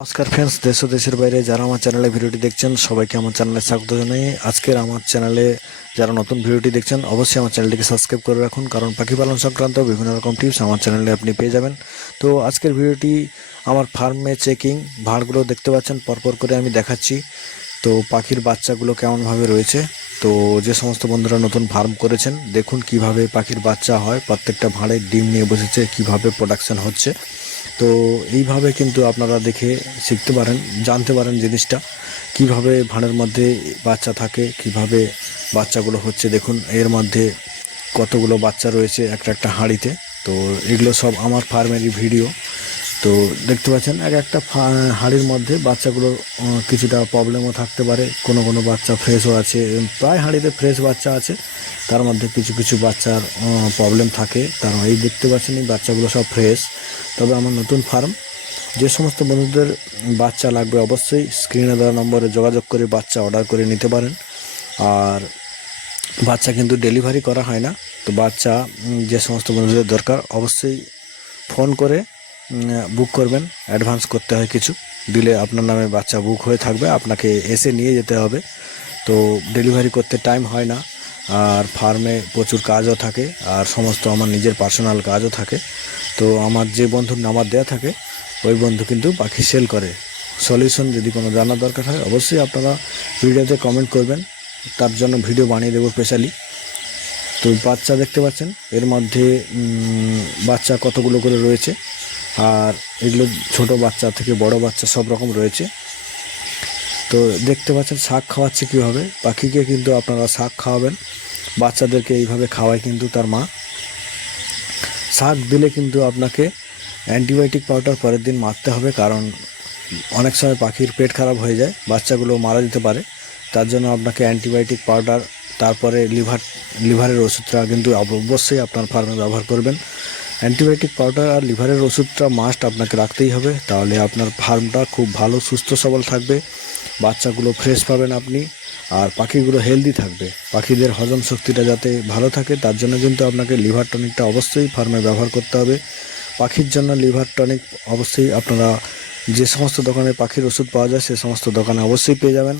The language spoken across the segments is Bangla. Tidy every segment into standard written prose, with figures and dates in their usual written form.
নমস্কার ফ্রেন্ডস, দেশ ও দেশের বাইরে যারা আমার চ্যানেলে ভিডিওটি দেখছেন সবাইকে আমার চ্যানেলে স্বাগত জানাই। আজকের আমার চ্যানেলে যারা নতুন ভিডিওটি দেখছেন অবশ্যই আমার চ্যানেলটিকে সাবস্ক্রাইব করে রাখুন, কারণ পাখি পালন সংক্রান্ত বিভিন্ন রকম টিপস আমার চ্যানেলে আপনি পেয়ে যাবেন। তো আজকের ভিডিওটি আমার ফার্মে চেকিং ভাঁড়গুলো দেখতে পাচ্ছেন পরপর করে আমি দেখাচ্ছি। তো পাখির বাচ্চাগুলো কেমনভাবে রয়েছে, তো যে সমস্ত বন্ধুরা নতুন ফার্ম করেছেন দেখুন কিভাবে পাখির বাচ্চা হয়, প্রত্যেকটা ভাঁড়ে ডিম নিয়ে বসেছে, কিভাবে প্রোডাকশন হচ্ছে। তো এইভাবে কিন্তু আপনারা দেখে শিখতে পারেন, জানতে পারেন জিনিসটা কিভাবে ভাঁড়ের মধ্যে বাচ্চা থাকে, কিভাবে বাচ্চাগুলো হচ্ছে। দেখুন এর মধ্যে কতগুলো বাচ্চা রয়েছে একটা একটা হাঁড়িতে। তো এগুলো সব আমার ফার্মেরই ভিডিও। তো দেখতে পাচ্ছেন এক একটা হাঁড়ির মধ্যে বাচ্চাগুলোর কিছুটা প্রবলেমও থাকতে পারে, কোনো কোনো বাচ্চা ফ্রেশও আছে, প্রায় হাঁড়িতে ফ্রেশ বাচ্চা আছে, তার মধ্যে কিছু কিছু বাচ্চার প্রবলেম থাকে। তার এই দেখতে পাচ্ছেন এই বাচ্চাগুলো সব ফ্রেশ। তবে আমার নতুন ফার্ম, যে সমস্ত বন্ধুদের বাচ্চা লাগবে অবশ্যই স্ক্রিনে দেওয়া নম্বরে যোগাযোগ করে বাচ্চা অর্ডার করে নিতে পারেন। আর বাচ্চা কিন্তু ডেলিভারি করা হয় না। তো বাচ্চা যে সমস্ত বন্ধুদের দরকার অবশ্যই ফোন করে বুক করবেন, অ্যাডভান্স করতে হয় কিছু, দিলে আপনার নামে বাচ্চা বুক হয়ে থাকবে, আপনাকে এসে নিয়ে যেতে হবে। তো ডেলিভারি করতে টাইম হয় না, আর ফার্মে প্রচুর কাজও থাকে, আর সমস্ত আমার নিজের পার্সোনাল কাজও থাকে। তো আমার যে বন্ধুর নাম্বার দেওয়া থাকে ওই বন্ধু কিন্তু পাখি সেল করে। সলিউশন যদি কোনো জানার দরকার হয় অবশ্যই আপনারা ভিডিওতে কমেন্ট করবেন, তার জন্য ভিডিও বানিয়ে দেবো স্পেশালি। তো বাচ্চা দেখতে পাচ্ছেন এর মধ্যে বাচ্চা কতগুলো করে রয়েছে, আর এগুলো ছোট বাচ্চা থেকে বড় বাচ্চা সব রকম রয়েছে। তো দেখতে পাচ্ছেন শাক খাওয়াচ্ছে কীভাবে পাখিকে, কিন্তু আপনারা শাক খাওয়াবেন, বাচ্চাদেরকে এইভাবে খাওয়ায় কিন্তু তার মা। শাক দিলে কিন্তু আপনাকে অ্যান্টিবায়োটিক পাউডার পরের দিন মারতে হবে, কারণ অনেক সময় পাখির পেট খারাপ হয়ে যায়, বাচ্চাগুলো মারা যেতে পারে। তার জন্য আপনাকে অ্যান্টিবায়োটিক পাউডার, তারপরে লিভারের ওষুধটা কিন্তু অবশ্যই আপনার ফার্মে ব্যবহার করবেন। অ্যান্টিবায়োটিক পাউডার আর লিভারের ওষুধটা মাস্ট আপনাকে রাখতেই হবে, তাহলে আপনার ফার্মটা খুব ভালো সুস্থ সবল থাকবে, বাচ্চাগুলো ফ্রেশ পাবেন আপনি, আর পাখিগুলো হেলদি থাকবে। পাখিদের হজম শক্তিটা যাতে ভালো থাকে তার জন্য কিন্তু আপনাকে লিভার টনিকটা অবশ্যই ফার্মে ব্যবহার করতে হবে। পাখির জন্য লিভার টনিক অবশ্যই আপনারা যে সমস্ত দোকানে পাখির ওষুধ পাওয়া যায় সে সমস্ত দোকানে অবশ্যই পেয়ে যাবেন।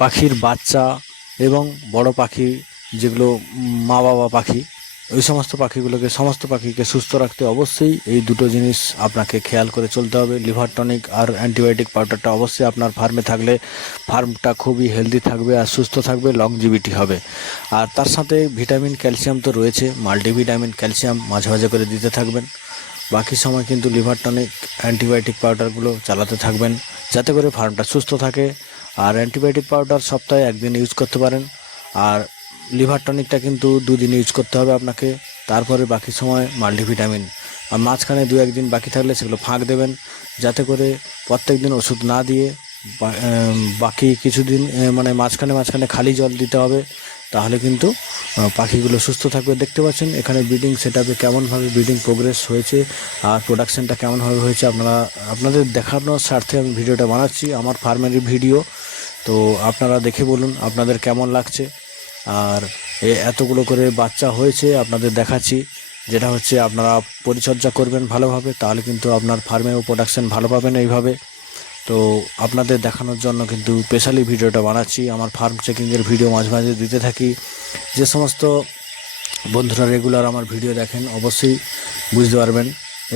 পাখির বাচ্চা এবং বড় পাখি, যেগুলো মা বাবা পাখি, ওই সমস্ত পাখিকে সুস্থ রাখতে অবশ্যই এই দুটো জিনিস আপনাকে খেয়াল করে চলতে হবে। লিভার টনিক আর অ্যান্টিবায়োটিক পাউডারটা অবশ্যই আপনার ফার্মে থাকলে ফার্মটা খুবই হেলদি থাকবে আর সুস্থ থাকবে, লংজিভিটি হবে। আর তার সাথে ভিটামিন ক্যালসিয়াম তো রয়েছে, মাল্টিভিটামিন ক্যালসিয়াম মাঝে মাঝে করে দিতে থাকবেন। বাকি সময় কিন্তু লিভার টনিক অ্যান্টিবায়োটিক পাউডারগুলো চালাতে থাকবেন, যাতে করে ফার্মটা সুস্থ থাকে। আর অ্যান্টিবায়োটিক পাউডার সপ্তাহে একদিন ইউজ করতে পারেন, আর লিভার টনিকটা কিন্তু 2 দিন ইউজ করতে হবে আপনাকে। তারপরে বাকি সময় মাল্টিভিটামিন, আর মাঝখানে 2-1 দিন বাকি থাকলে সেগুলো ফাঁক দেবেন, যাতে করে প্রত্যেক দিন ওষুধ না দিয়ে বাকি কিছুদিন মানে মাঝখানে মাঝখানে খালি জল দিতে হবে, তাহলে কিন্তু পাখিগুলো সুস্থ থাকবে। দেখতে পাচ্ছেন এখানে ব্রিডিং সেটআপে কেমনভাবে ব্রিডিং প্রোগ্রেস হয়েছে আর প্রোডাকশানটা কেমনভাবে হয়েছে, আপনাদের দেখানোর স্বার্থে আমি ভিডিওটা বানাচ্ছি, আমার ফার্মেরই ভিডিও। তো আপনারা দেখে বলুন আপনাদের কেমন লাগছে। আর এতগুলো করে বাচ্চা হয়েছে আপনাদের দেখাচ্ছি, যেটা হচ্ছে আপনারা পরিচর্যা করবেন ভালোভাবে, তাহলে কিন্তু আপনার ফার্মেও প্রোডাকশান ভালো পাবেন এইভাবে। তো আপনাদের দেখানোর জন্য কিন্তু স্পেশালি ভিডিওটা বানাচ্ছি, আমার ফার্ম চেকিংয়ের ভিডিও মাঝে মাঝে দিতে থাকি। যে সমস্ত বন্ধুরা রেগুলার আমার ভিডিও দেখেন অবশ্যই বুঝতে পারবেন।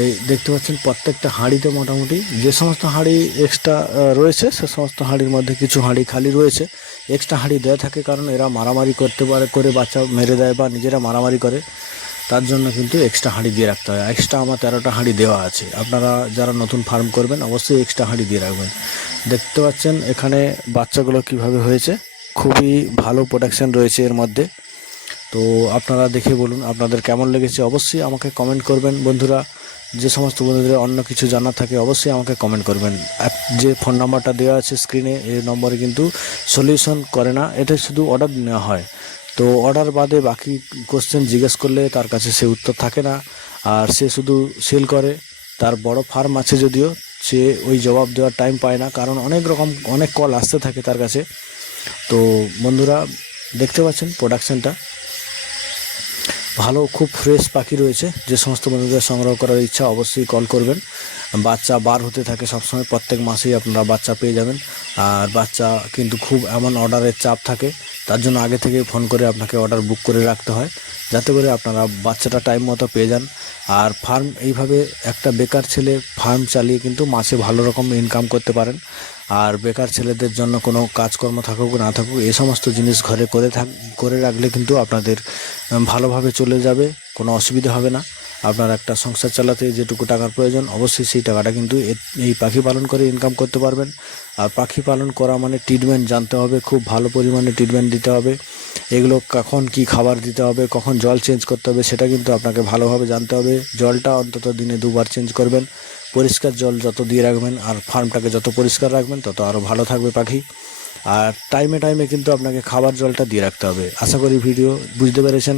এই দেখতে পাচ্ছেন প্রত্যেকটা হাঁড়িতে মোটামুটি যে সমস্ত হাঁড়ি এক্সট্রা রয়েছে সে সমস্ত হাঁড়ির মধ্যে কিছু হাঁড়ি খালি রয়েছে, এক্সট্রা হাঁড়ি দেওয়া থাকে, কারণ এরা মারামারি করতে পারে, করে বাচ্চা মেরে দেয় বা নিজেরা মারামারি করে, তার জন্য কিন্তু এক্সট্রা হাঁড়ি দিয়ে রাখতে হয়। এক্সট্রা আমার 13টা হাঁড়ি দেওয়া আছে, আপনারা যারা নতুন ফার্ম করবেন অবশ্যই এক্সট্রা হাঁড়ি দিয়ে রাখবেন। দেখতে পাচ্ছেন এখানে বাচ্চাগুলো কিভাবে হয়েছে, খুবই ভালো প্রোডাকশান রয়েছে এর মধ্যে। তো আপনারা দেখে বলুন আপনাদের কেমন লেগেছে, অবশ্যই আমাকে কমেন্ট করবেন বন্ধুরা। যে সমস্ত বন্ধুদের অন্য কিছু জানার থাকে অবশ্যই আমাকে কমেন্ট করবেন। যে ফোন নাম্বারটা দেওয়া আছে স্ক্রিনে, এই নম্বরে কিন্তু সলিউশন করে না, এটা শুধু অর্ডার নেওয়া হয়। তো অর্ডার বাদে বাকি কোশ্চেন জিজ্ঞেস করলে তার কাছে সে উত্তর থাকে না, আর সে শুধু সেল করে। তার বড় ফার্ম আছে যদিও, সে ওই জবাব দেওয়ার টাইম পায় না, কারণ অনেক কল আসতে থাকে তার কাছে। তো বন্ধুরা দেখতে পাচ্ছেন প্রোডাকশানটা ভালো খুব ফ্রেশ পাখি রয়েছে। যে সমস্ত বন্ধুদের সংগ্রহ করার ইচ্ছা অবশ্যই কল করবেন। বাচ্চা বার হতে থাকে সবসময়, প্রত্যেক মাসেই আপনারা বাচ্চা পেয়ে যাবেন। আর বাচ্চা কিন্তু খুব এমন অর্ডারের চাপ থাকে, তার জন্য আগে থেকে ফোন করে আপনাকে অর্ডার বুক করে রাখতে হয়, যাতে করে আপনারা বাচ্চাটা টাইম মতো পেয়ে যান। আর ফার্ম এইভাবে একটা বেকার ছেলে ফার্ম চালিয়ে কিন্তু মাসে ভালো রকম ইনকাম করতে পারেন। আর বেকার ছেলেদের জন্য কোনো কাজকর্ম থাকুক না থাকুক, এই সমস্ত জিনিস ঘরে করে রাখলে কিন্তু আপনাদের ভালোভাবে চলে যাবে, কোনো অসুবিধা হবে না। আপনার একটা সংসার চালাতে যেটুকু টাকার প্রয়োজন, অবশ্যই সেই টাকাটা কিন্তু এই পাখি পালন করে ইনকাম করতে পারবেন। আর পাখি পালন করা মানে ট্রিটমেন্ট জানতে হবে, খুব ভালো পরিমাণে ট্রিটমেন্ট দিতে হবে। এগুলো কখন কি খাবার দিতে হবে, কখন জল চেঞ্জ করতে হবে, সেটা কিন্তু আপনাকে ভালোভাবে জানতে হবে। জলটা অন্তত দিনে 2বার চেঞ্জ করবেন। পরিষ্কার জল যত দিয়ে রাখবেন আর ফার্মটাকে যত পরিষ্কার রাখবেন, তত আরও ভালো থাকবে পাখি। আর টাইমে টাইমে কিন্তু আপনাকে খাবার জলটা দিয়ে রাখতে হবে। আশা করি ভিডিও বুঝতে পেরেছেন।